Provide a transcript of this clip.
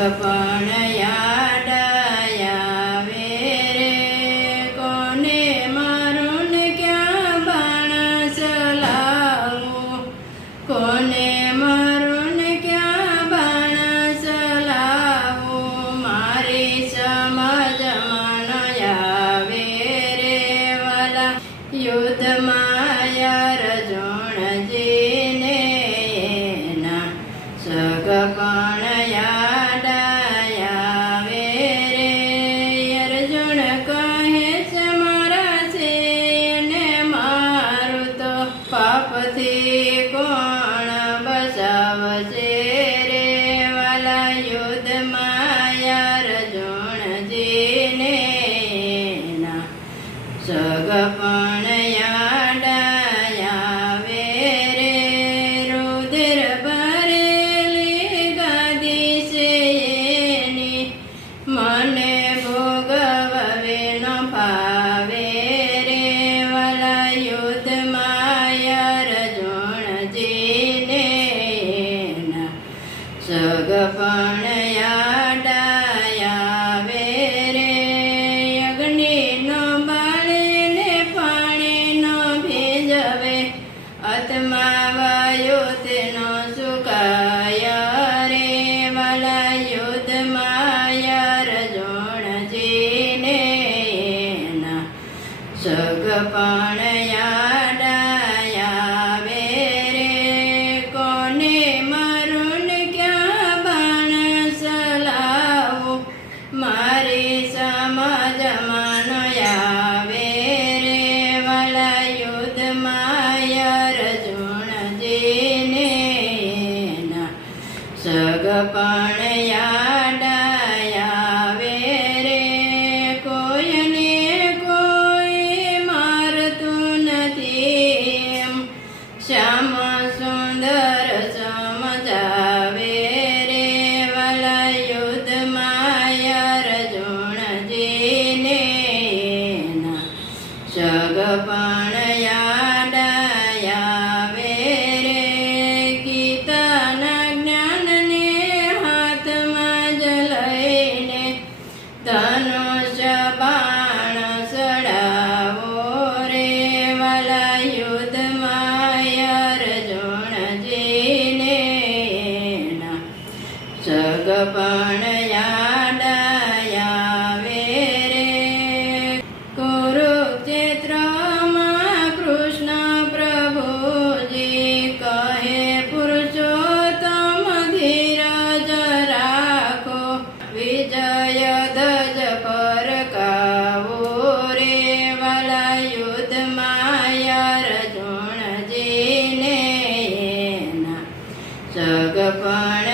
સગપણ યાદ આવે રે, કોને મારું ને ક્યાં બાણ ચલાવું, કોને મારું ને ક્યાં બાણ ચલાવું, મારી સમજમાં આવે રે વાલા, યુદ્ધમાં અર્જુનજીને એના સગપણ યાદ આવે રે, અર્જુન કહે છે મારા છે ને મારું તો પાપથી કોણ બચાવશે રે વાલા, યુદ્ધમાં અર્જુનજીને એના સગપણ યાદ આવે રે, રુધિર ભરેલી ગાદી છે એની, મને ભોગવવે ન ફાવે રે વાલા, યુદ્ધમાં અર્જુનજીને એના સગપણ યાદ આવે રે, અગ્નિનો બાળીને પાણીનો ભીંજવે, આત્મા વાયુ તેનો સુકાય રે વાલા, યુદ્ધમાં અર્જુનજીને એના સગપણ યાદ આવે રે, કોને મારું ને ક્યાં બાણ ચલાવું, મારી સમજમાં આવે રે વાલા, યુદ્ધમાં અર્જુનજીને એના સગપણ યાદ આવે રે, કોઈને કોઈ મારતું નથી એમ શ્યામ સુંદર સમજાવે રે વાલા, યુદ્ધમાં અર્જુનજીને એના સગપણ યાદ આવે રે, ગીતાના જ્ઞાનને હાથમાં જ લઈને ધનુષ્ય બાણ ચડાવો રે વાલા, યુદ્ધમાં અર્જુનજીને એના સગપણ યાદ આવે રે, કુરુક્ષેત્રમાં કૃષ્ણ પ્રભુજી કહે પુરુષોત્તમ ધીરજ રાખો, વિજય ધજ ફરકાવો રે વાલા, યુદ્ધમાં અર્જુનજીને એના સગપણ